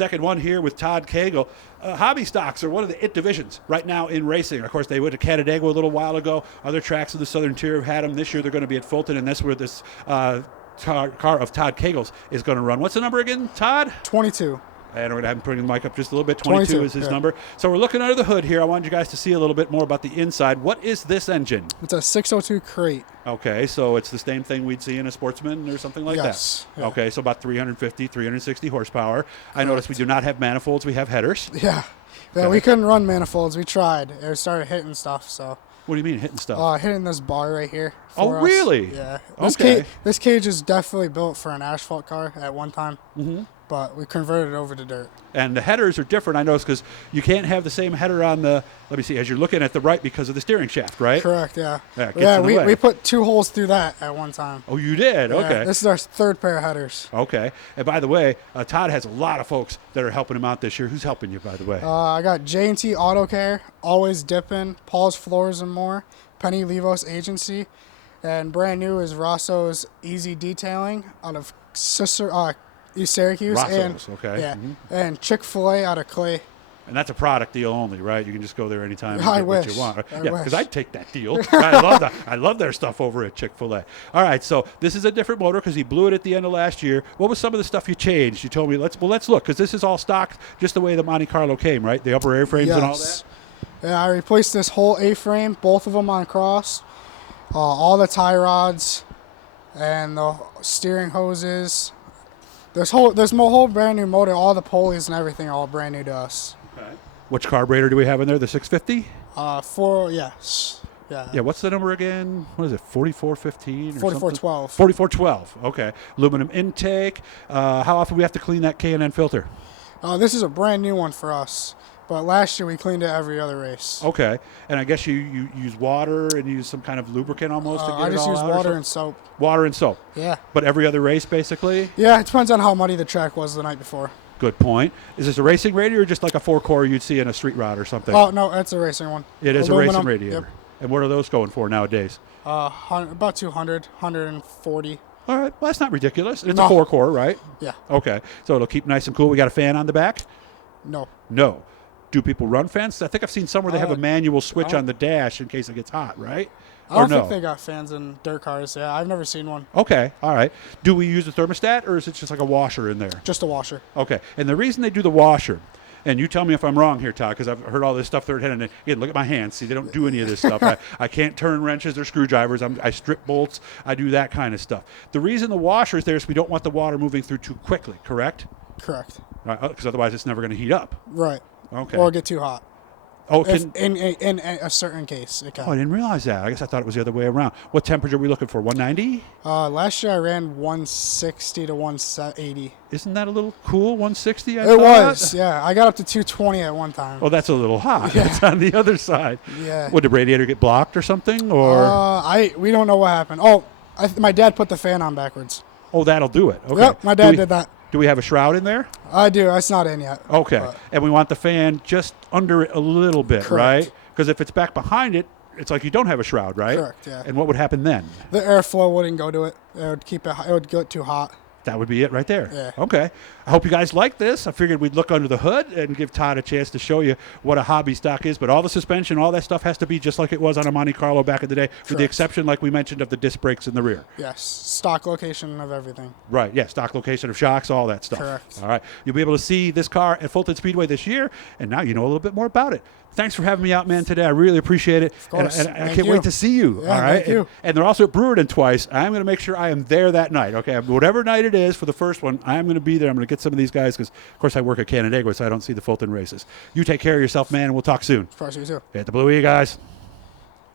Second one here with Todd Koegel. Hobby stocks are one of the IT divisions right now in racing. Of course, they went to Canandaigua a little while ago. Other tracks in the Southern Tier have had them. This year they're going to be at Fulton, and that's where this car of Todd Koegel's is going to run. What's the number again, Todd? 22. And we're going to have him putting the mic up just a little bit. 22 is his number. So we're looking under the hood here. I wanted you guys to see a little bit more about the inside. What is this engine? It's a 602 crate. Okay, so it's the same thing we'd see in a Sportsman or something like that. Yeah. Okay, so about 350, 360 horsepower. I noticed we do not have manifolds. We have headers. Yeah. Yeah, Okay. we couldn't run manifolds. We tried. It started hitting stuff, so. What do you mean hitting stuff? Hitting this bar right here. Oh, us. really? Yeah. Okay. This cage is definitely built for an asphalt car at one time, but we converted it over to dirt. And the headers are different, I noticed, because you can't have the same header on the, let me see, as you're looking at the right because of the steering shaft, right? Correct, yeah. Yeah, it gets in the way. We put 2 holes through that at one time. Oh, you did? Yeah, Okay. this is our 3rd pair of headers. Okay. And by the way, Todd has a lot of folks that are helping him out this year. Who's helping you, by the way? I got J&T Auto Care, Always Dippin', Paul's Floors and More, Penny Levos Agency, and brand new is Rosso's Easy Detailing out of East Syracuse. Rosso's, okay. Yeah, and Chick-fil-A out of Clay. And that's a product deal only, right? You can just go there anytime and I get what wish. you want. I Yeah, wish. because I'd take that deal. I love that. I love their stuff over at Chick-fil-A. All right, so this is a different motor because he blew it at the end of last year. What was some of the stuff you changed? You told me, let's look, because this is all stock just the way the Monte Carlo came, right? The upper airframes and all that? Yeah, I replaced this whole A-frame, both of them on cross, all the tie rods, and the steering hoses. There's my whole brand new motor, all the pulleys and everything, all brand new to us. Okay. Which carburetor do we have in there? The 650? Yes. Yeah. Yeah, what's the number again? What is it, 4415 or 4412. 4412, okay. Aluminum intake. How often do we have to clean that K&N filter? This is a brand new one for us, but last year we cleaned it every other race. Okay, and I guess you use water and use some kind of lubricant almost to get I it just all use out or water and something? soap. Water and soap. Yeah. But every other race, basically? Yeah, it depends on how muddy the track was the night before. Good point. Is this a racing radiator or just like a 4-core you'd see in a street rod or something? Oh, no, that's a racing one. It is Aluminum, a racing radiator. Yep. And what are those going for nowadays? About 200, 140. All right, well, that's not ridiculous. It's No. a 4-core, right? Yeah. Okay, so it'll keep nice and cool. We got a fan on the back? No. No. Do people run fans? I think I've seen some where they have a manual switch I on the dash in case it gets hot, right? I don't Or no? think they got fans in dirt cars. Yeah, I've never seen one. Okay, all right. Do we use a thermostat or is it just like a washer in there? Just a washer. Okay, and the reason they do the washer, and you tell me if I'm wrong here, Todd, because I've heard all this stuff third hand. And again, look at my hands. See, they don't do any of this stuff. I can't turn wrenches or screwdrivers. I strip bolts. I do that kind of stuff. The reason the washer is there is we don't want the water moving through too quickly, correct? Correct. Because otherwise it's never going to heat up. Right. Okay. Or get too hot. Oh, If in a certain case, it can. I didn't realize that. I guess I thought it was the other way around. What temperature are we looking for? 190? Last year I ran 160 to 180. Isn't that a little cool? 160, I It thought? was, yeah. I got up to 220 at one time. Oh, that's a little hot. It's on the other side. Yeah. Would the radiator get blocked or something? Or We don't know what happened. Oh, my dad put the fan on backwards. Oh, that'll do it. Okay. Yep, my dad did that. Do we have a shroud in there? I do. It's not in yet. Okay. But And we want the fan just under it a little bit, Correct. right? Because if it's back behind it, it's like you don't have a shroud, right? Correct, yeah. And what would happen then? the airflow wouldn't go to it. It would keep it. It would get too hot. That would be it right there. Yeah. Okay. I hope you guys like this. I figured we'd look under the hood and give Todd a chance to show you what a hobby stock is. But all the suspension, all that stuff has to be just like it was on a Monte Carlo back in the day, with the Correct. exception, like we mentioned, of the disc brakes in the rear. Yes. Stock location of everything. Right, yeah, stock location of shocks, all that stuff. Correct. All right. You'll be able to see this car at Fulton Speedway this year, and now you know a little bit more about it. Thanks for having me out, man, today. I really appreciate it. Of course. And I Thank can't you. wait to see you. Yeah, all right. thank you. And they're also at Brewerton twice. I'm going to make sure I am there that night. Okay. Whatever night it is for the first one, I'm going to be there. I'm going to get some of these guys because, of course, I work at Canandaigua, so I don't see the Fulton races. You take care of yourself, man, and we'll talk soon. Of course, you too. Hit the Blue E, guys.